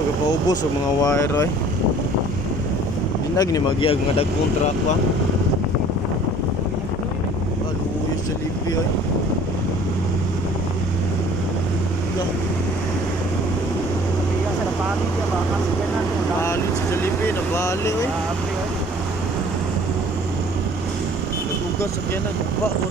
Kapaubos ang mga wire ay. Dinag ni magyag nga dagkong truck pa. Aluyos sa lipi ay. Iya sa napali dia ba kasi yan na. Palit sa lipi na bali ay. Natugas sa kyanan ba ko.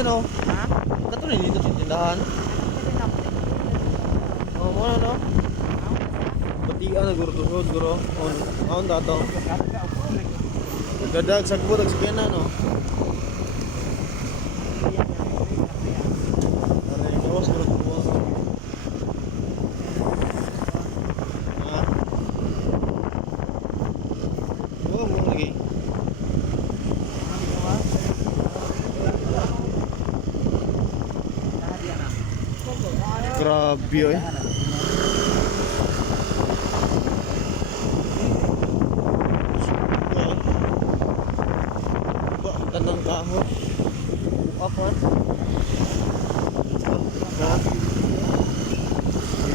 No? Ha? Kato na dito sa tindahan. Oh, mo no? Batian na guro tusod guro. On dato. Gadag sagbot ang sakyanan no. Aray, bawas guro tuwa. Ah. Oh, mo lagi. Grabe ay. Ba, tanang kaho. Apa?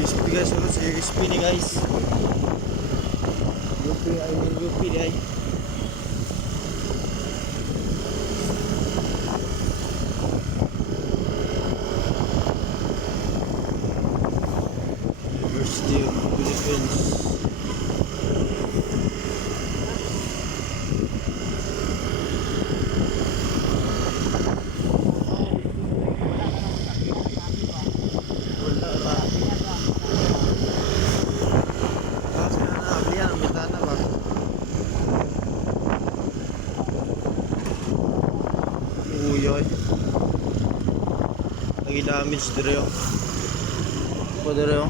USP guys, ano si USP ni guys. UP ay. University of Philippines. Wala ba? Sila na nablihan ang bitana ba? Uyoy. Lagi damage dire yo. Pa dire yo.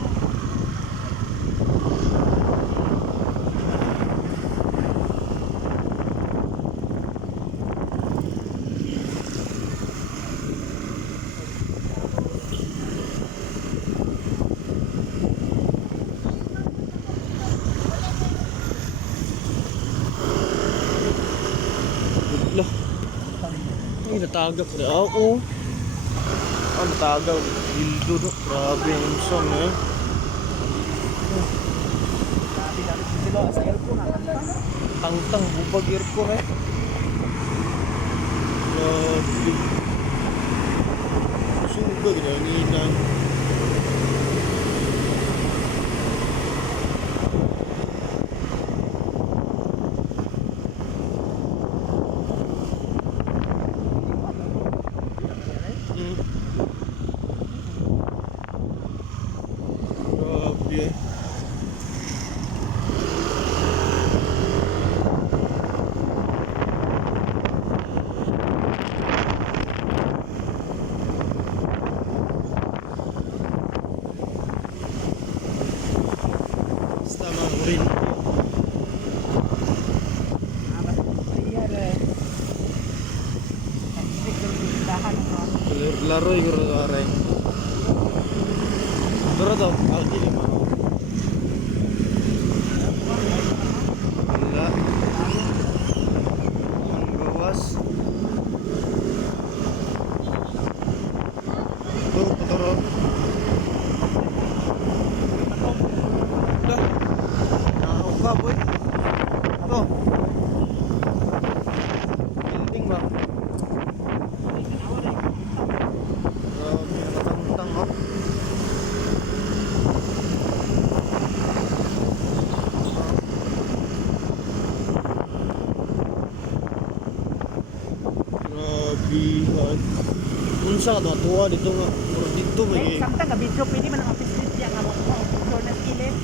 Lah. Ay natagap na ako. Ang tagaw dildo do. Grabe ang song eh. Tang-tang bubag aircon eh. Grabe. Suga ginaninan. Grabe. Basta mahurin. Laro yung aray. Dura daw, alki lima. Wala. Ang gawas. Ito, patoro. Dah. Nakauka boy. Ito. Building ba? May matang-tang oh. Grabe. Unsa ka natuwa dito nga. Pero dito may Samtang ka video pwede man ang office niya nga mo picture na skillet.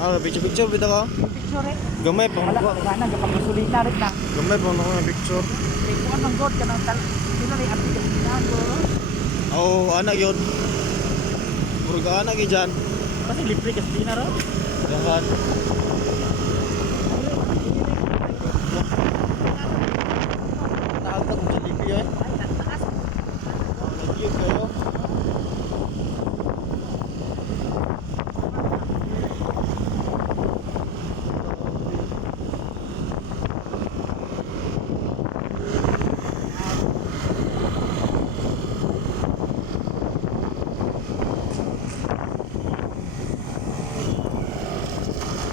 Ah, picture bitaw ka. Picture eh. Gamay pa Wala, ko. wala na, kapag gasolina rin na. Gamay pa ko nga picture. Eh, kung anong god ka ng sino rin ang gasolina ko. Oh, anak yun. Puro ka anak yun dyan. Kasi libre gasolina rin. Dahan. Nakagtag mo sa lipi eh. Ay, nataas. Oh, nag-yun kayo.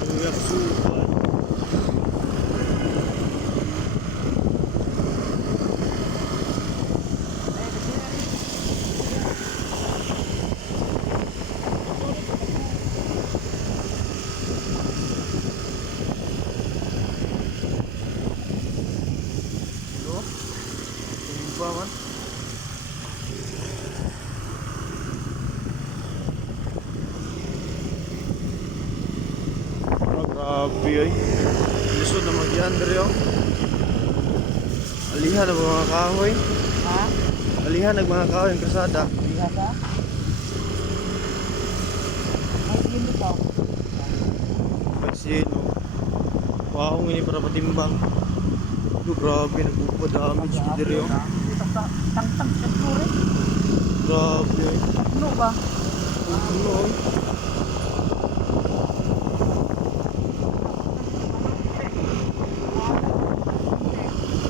Kuya Supan. Hello? Tumba man. Oh, grabe ay. Lusod na mag-ian diri oh. Alihan na mga kahoy. Ha? Alihan na mga kahoy ang krasada. Lihat ka? Ay, sige ito. Pagsino. Wow, ini para patimbang. Oh, grabe, nagbupa damage ko diri oh. Tang-tang sa sure. Grabe ay. Ano ba? Ano oh.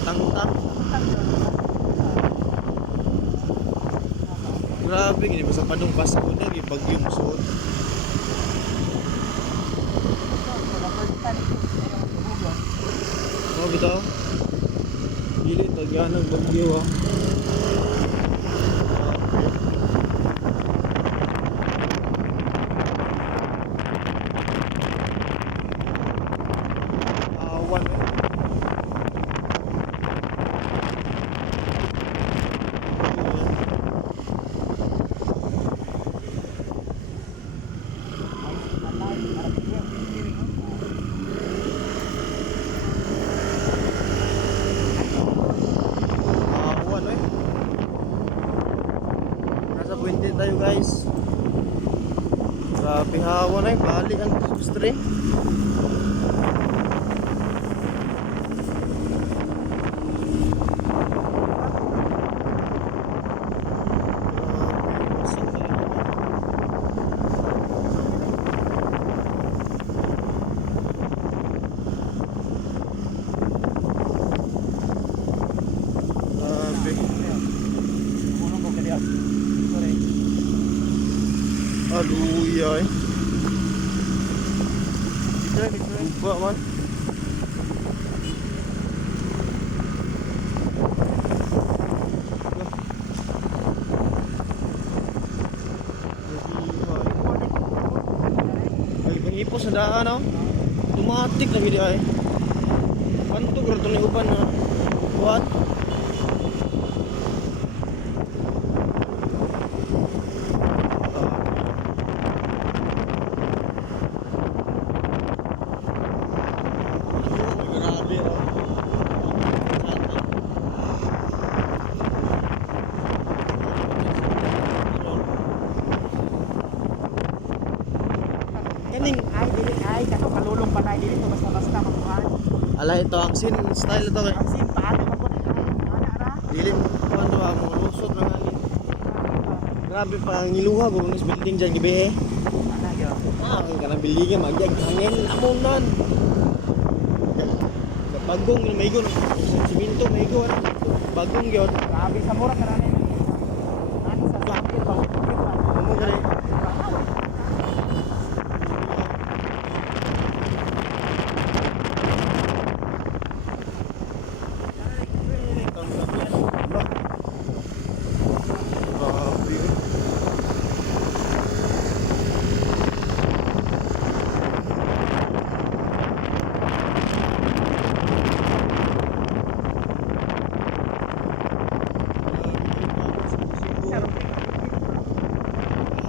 Tang-tang. Grabe, gini basta padong Pasko na, Bagyong suot. Oh, bitaw. Dili tagyan ng bagyo ah. Awan eh. Awan eh. Nasa puwente tayo guys. Grabe hawan eh. Balik ang string. Grabe. Aluya eh. Lupa man. Ay, pangipos sa daan oh. Automatic na gini ay. Kanto grato ni uban na. What? Grabe oh. Kaning Ay, kaso kalulong pa tayo dito basta-basta makuhaan. ala ito ang scene style ito kay. Ang sin, paano man ko na ra? Dili kuan do ang mga lusot ng hangin. Grabe pa ang iluha gurunis building diyan gibe. Ana yo. Ah, ang kanang building magyag hangin amon nan. Bagong yung maigo no. Siminto maigo ano. Bagong gyud. Grabe sa mura karane. Ani sa sakit ba? Amo gani. Grabe.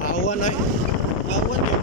Awan ay. Awan yun.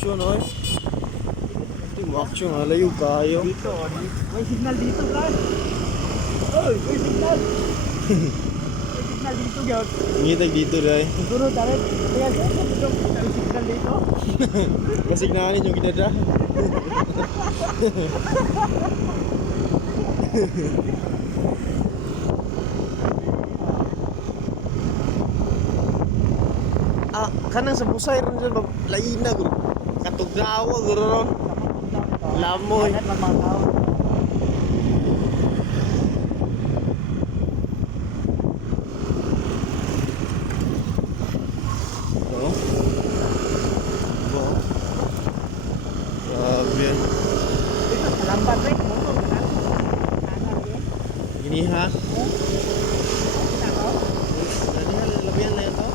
action oy. Di mo action halayo kayo. Dito, may signal dito, Brad. Oy, may signal. May signal dito, gyud. Ngitag dito dai. Sunod tayo. Kaya may signal dito. Kasignalan yung kita dra. Kanang sa busay ron dyan, lain na guro. Katugnawa guro ron. Lamoy. Anat man mga tao. Oh. Oh. Grabe. Dito sa lambat rin, motor ka na. Kanan yun. Gini ha? Nako. Dali ha, labihan na ito.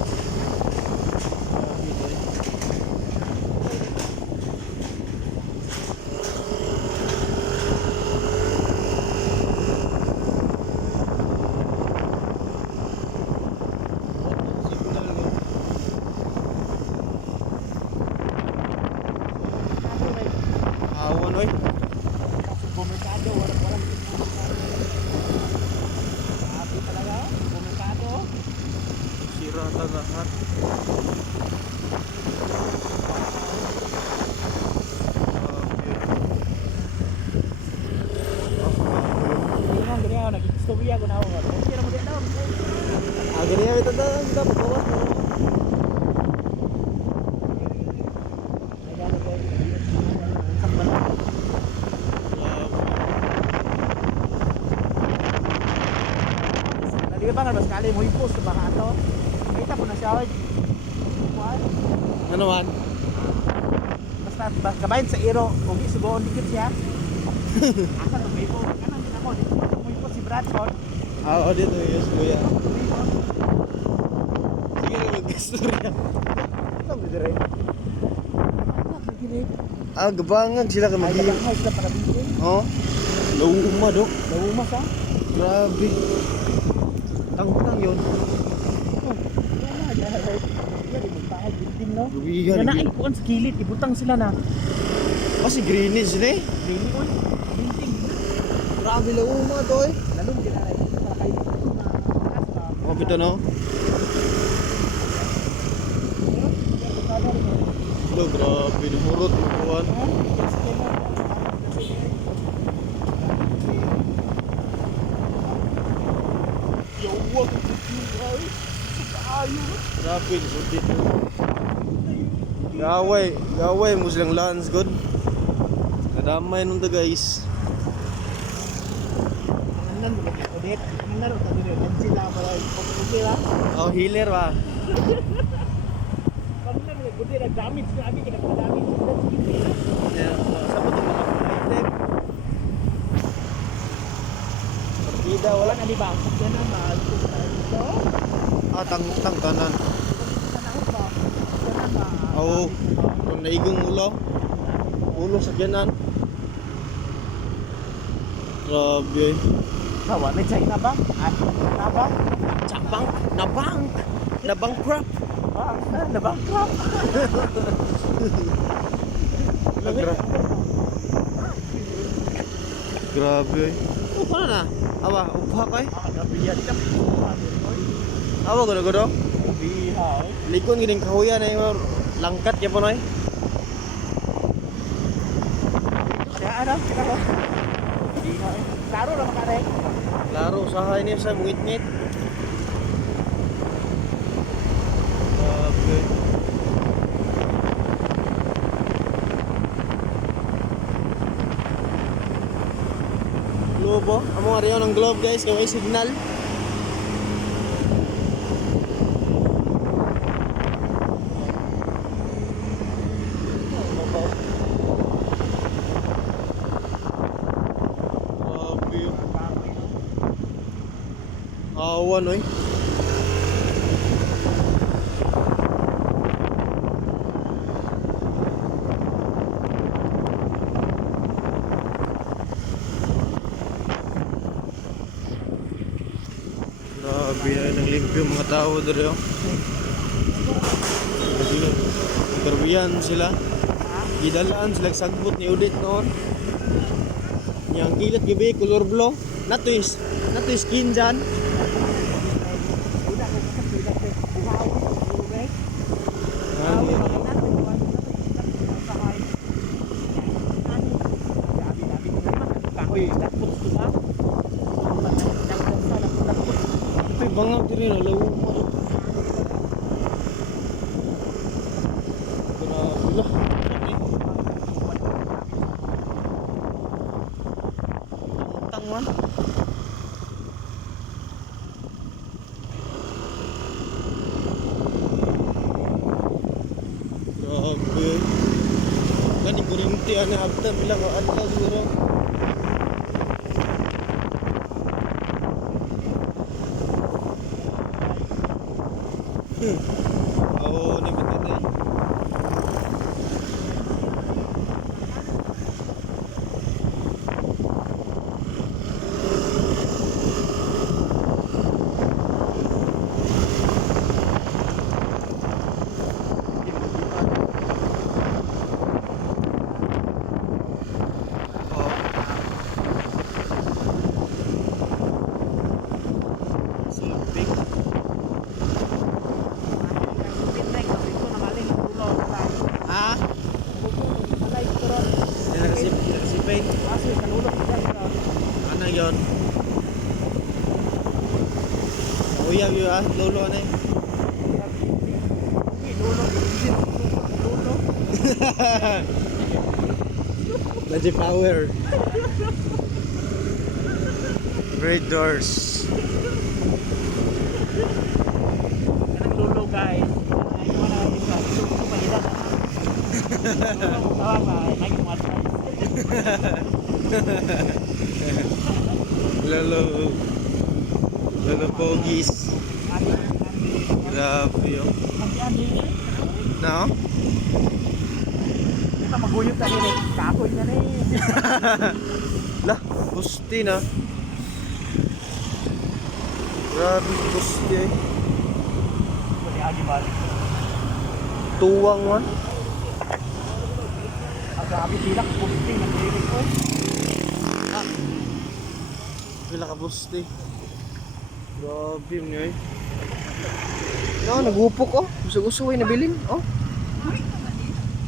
Awan oy. Bumerkado, walang happy talaga, bumerkado. Sira tagahat. Ganyan, ganyan, nag-istorya ko na ako. Okay na mo din daw. Agak niya ito daw, kita bawa. Di ba nga mas kali mo ipos sa mga ato? Kita po na siya. Kuan. Ano man? Basta kabayan sa iro, ugi sugoon dikit siya. Asa to may po, kanang din ako, dito mo ipos si Bradford. Oo, dito yung kuya. Sige na mag-gusto rin. Ito mo dire. Gabangan sila ka Ay, mag-iyo. kalangay sila para bitin. Oh, lauma dok. Naumas ha? Grabe. Tangtang yun. Lubigan. Nanaay po sa kilid, ibutang sila na. Kasi greenish na eh. Really oy, binting. Grabe lauma to eh. Lalong ginalay para kay Oh, bito no? Lo, grabe. Lumurot mo kuhan. Grabe, sundit. Gaway mo silang lance good. Kadamay nung da guys. Nan Odette, nan ro tadi rin sila para okay ba? Oh, healer ba? Kanina ni gudi na damage na abi kita damage. Yeah, sa mo itong mga item. Partida, Wala wala. na di ba? Yan na mahal ko dito. Tang tanan. Sana ba? Sana ba? Oo. Kung naigong ulo. Ulo sa gyanan. Grabe. Kawa may China ba? Na ba? Nabankrupt. Na bankrupt. Grabe. Oh, paano na? Awa, upha ko eh. Gabiyan ka. Awa, gudo. Bihay. Likon gining kahuyan na yung langkat ya po noy. Kaya ano? Kaya bihay. Klaro na makarek. Klaro, usahay niya sa mungit-ngit. Grabe. Globo. Amo nga rin ng globe guys, kaya may signal. Grabe. Awan oy. Grabe na ng limpyo mga tao dito. Karbiyan sila. Gidalaan sila sagbot ni Odette noon. Yang kilat gabi color blue. Natwist skin dyan. Udah ko kasi sila kay buhaw. Okay? Kahoy, dakot tuwa. Ay, bangag din na lawo mo. Grabe lah. Tang man. Grabe. Gani kurinti ane abta bilang adta siguro. Oh, ni betul. Ano yun? Uyab yun lolo ano eh. Lolo. Magic power. Great doors. Kanang lolo guys. Ay wala isa. Ito pagida na. Tawa ba? Lagi mo advice. Lolo Pogies. Grabe yun. No? Kita maguyot tadi nih. Kakoy na nih. Lah, gusti na. Grabe gusti eh. Boleh agi balik. Tuwang man. Agak habis bilang gusti na diri ko. Pila ka gusti. Grabe mo eh. No, nagupok oh. Gusto-gusto ay nabilin oh.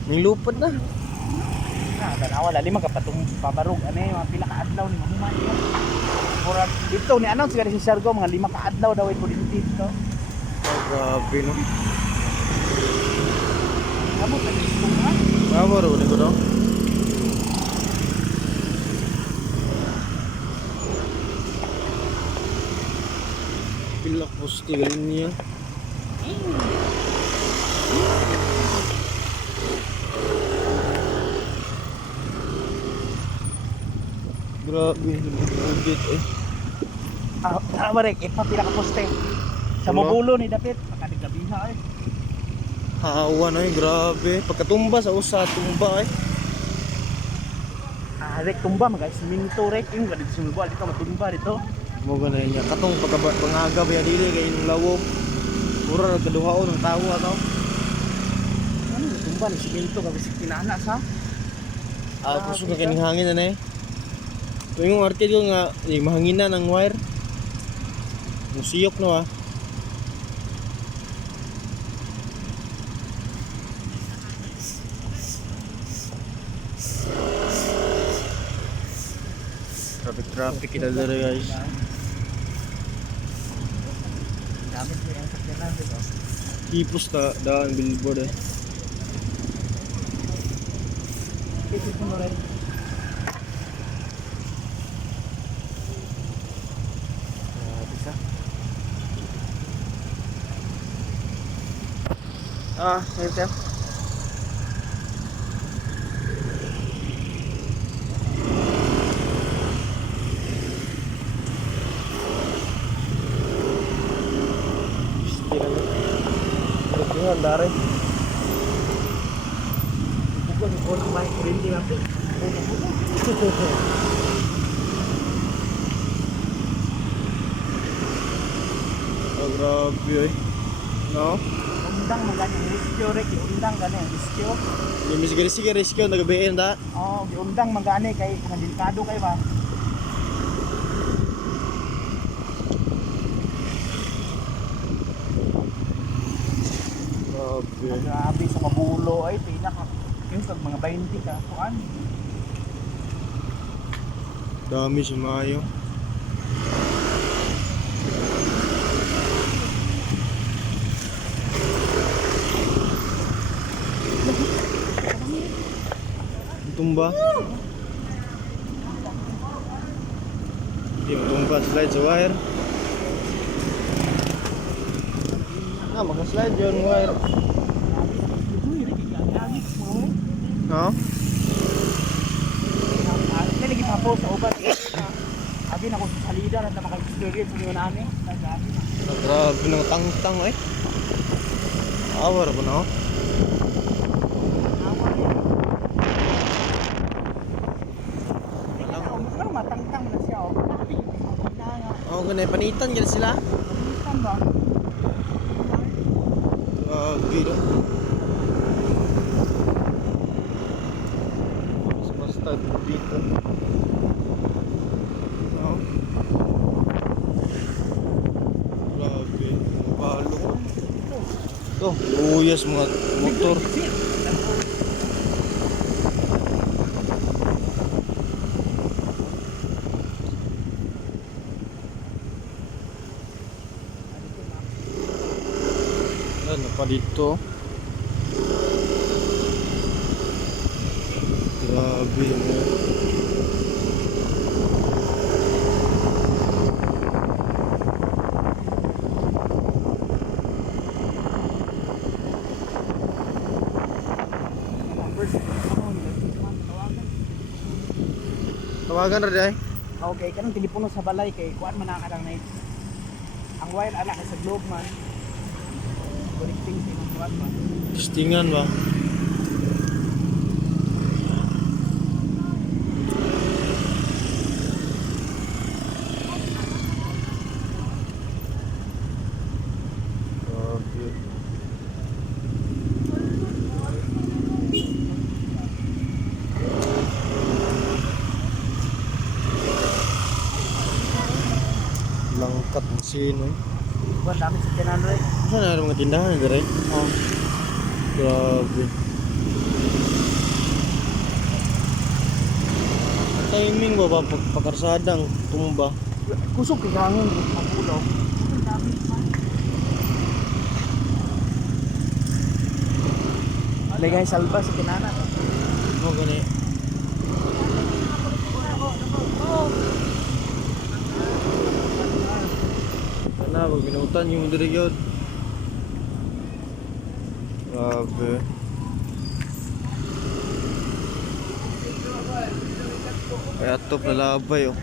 Ning lupad na. Nah, tanawa lali magkapatung pabarog ani mga pila ka adlaw ni mahuman yo. Murag dito ni announce gani si Sergo mga 5 ka adlaw daw ito dito. Oh, grabe no. Kamu tadi semua. Bawa ro ni ko no. Pila gusti galing niya. Grabe, nagugit eh. Marek, ipapila ka poste. Sa mobulo ni Dapit, makadigabiha eh. Hawa na eh, grabe. Pagkatumba sa usa, tumba eh. Rek tumba mga siminto rek, yung gadit sumulbo dito matumba dito. Mo ganay niya. Katong pagkabangaga ba dili kay inyong lawom. Pura nagkaduhao ng tawa to. Ano tumba ni siminto kasi kinana sa. Puso ka kining hangin na eh. Tuwing yung arcade ko nga, mahangina ng wire. Musiyok no ah. Traffic kita dito guys. Gamit ko yung sakyanan dito. Hipos na daan billboard eh. Ito mo rin. Bisa. Ito. Dari Bukan orang main kurinting apa? oh grabe eh. No? undang mo gani rescue rek, undang gani rescue. Yung sige rescue nagabiin da. Oh, giundang man gani kay mga delikado kay ba. Grabe sa mabulo ay pinaka yung pag mga 20 ka kuan. Dami siya maayo. Tumba. Yung tumba slide sa wire. Maka-slide yun wire. No? Ano lagi papo sa uban. Abi na ko sa salida na maka-experience ni nani. Grabe ng tang-tang eh. Awar ba na? Pero matangtang na siya oh. Oh, ganay panitan gid sila. Panitan ba? Gila. Basta dito. Oh. Grabe, palo ko. Ito, luyas mga motor. Ano pa dito? Grabe mo. Tawagan ra day. Okay, kanang telepono sa balay kay kuan man na kadang na ang wire ana kay sa globe man. Connecting sa imong kuan man. Testingan ba? Langkat ng sino. Kuan dami sa kanan rek. Saan na mga tindahan dire? Oh. Grabe. Timing ba ba pagkarsadang tumba? Kusog kay hangin mabulo. Dami man. Legay salba sa kinana. Mo gani. Kana ba binutan yung dire gyud. Grabe. Kaya top na labay oh.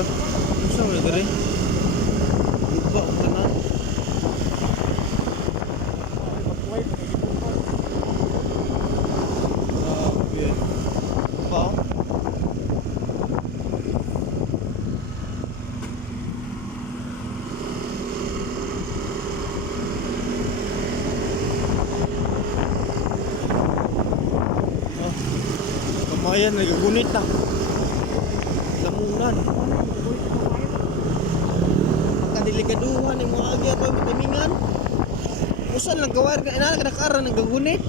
Lah, usah na dire. Lupa ko na. Grabe. Pa. Kamayan, nagagunit na. Lamunan. Pagkadelikaduhan yung mga agya ko, matimingan. Usan lang kawar ka, nakakaran, nagagunit.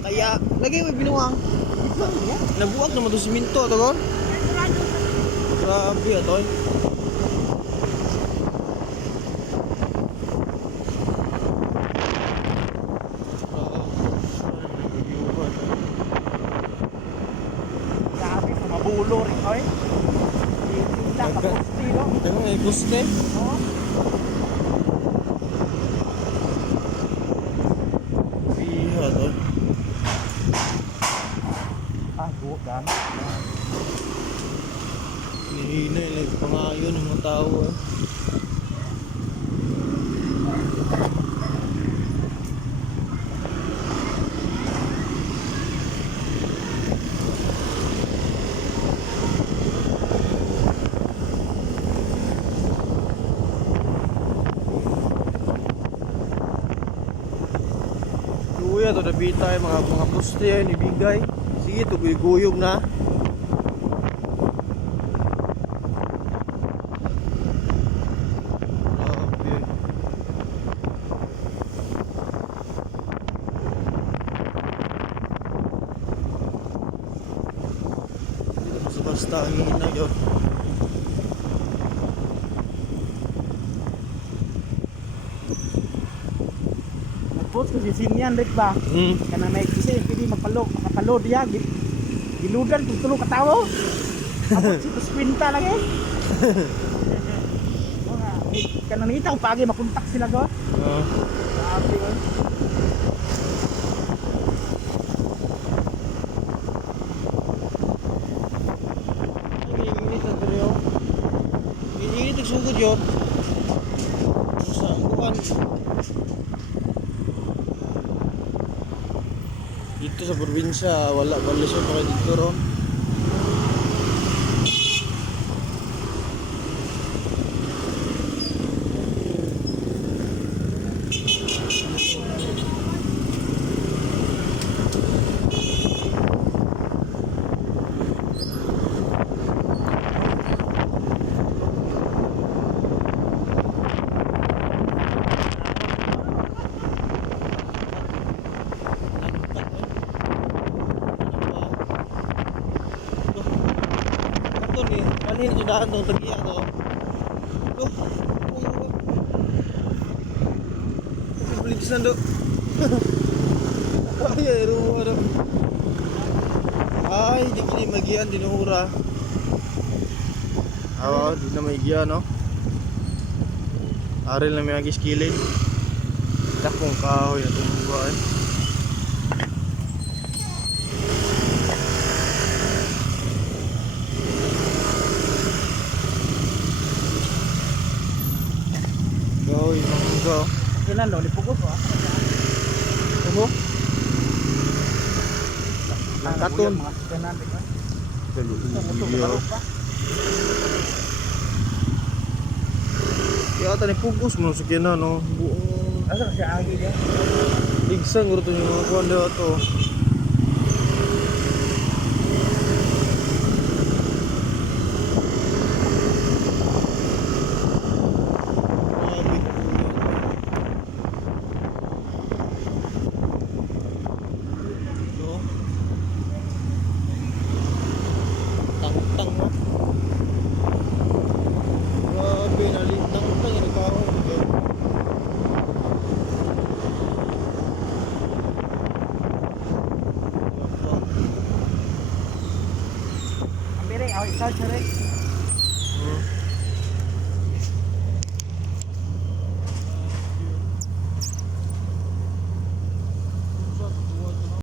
Kaya, lagay mo binuwang. Nabuwag naman ito siminto, ito ko. Grabe, ito eh. Mabulo rin oy. Kita ka poste no. Ito nga, guste. Oh. Iya, ito. Bukan. Hihina yung nagpangayon ng mga tao eh. kuya to nabita mga poste yan ibigay. Sige to guyog na. Grabe. Dito basta-basta ang hina yun. Post ko GCnian rit ba? Kana may kasi pili makapalo dia giludan kung tulo ka tawo. Abot si sprinta lagi. Mga kana nita ko pagi makontak sila go. Grabe ko. Init na pero. Init ang sugod yun. Sa buwan. Dito sa probinsya wala lusot pa dito ron. Kalin ito daan to tagiya to. Bilisan do. Ay ruwa do. Ay di kini magian dinuhura. Di na magian no. Aril na may agis kilid. Dakong kahoy na tumubuan. Kahoy mangga. Kailan daw lipugos wa? Oho. Katon. Mga kanan di ba? Iya. Ya tani pugos mo sa kina no. Buong Asa si agi dia? igsang guro to yung mga kuwan daw to. Tang-tang mo. Grabe, nalintang-tang yung nagkakaroon. Ambire, awit sa chere.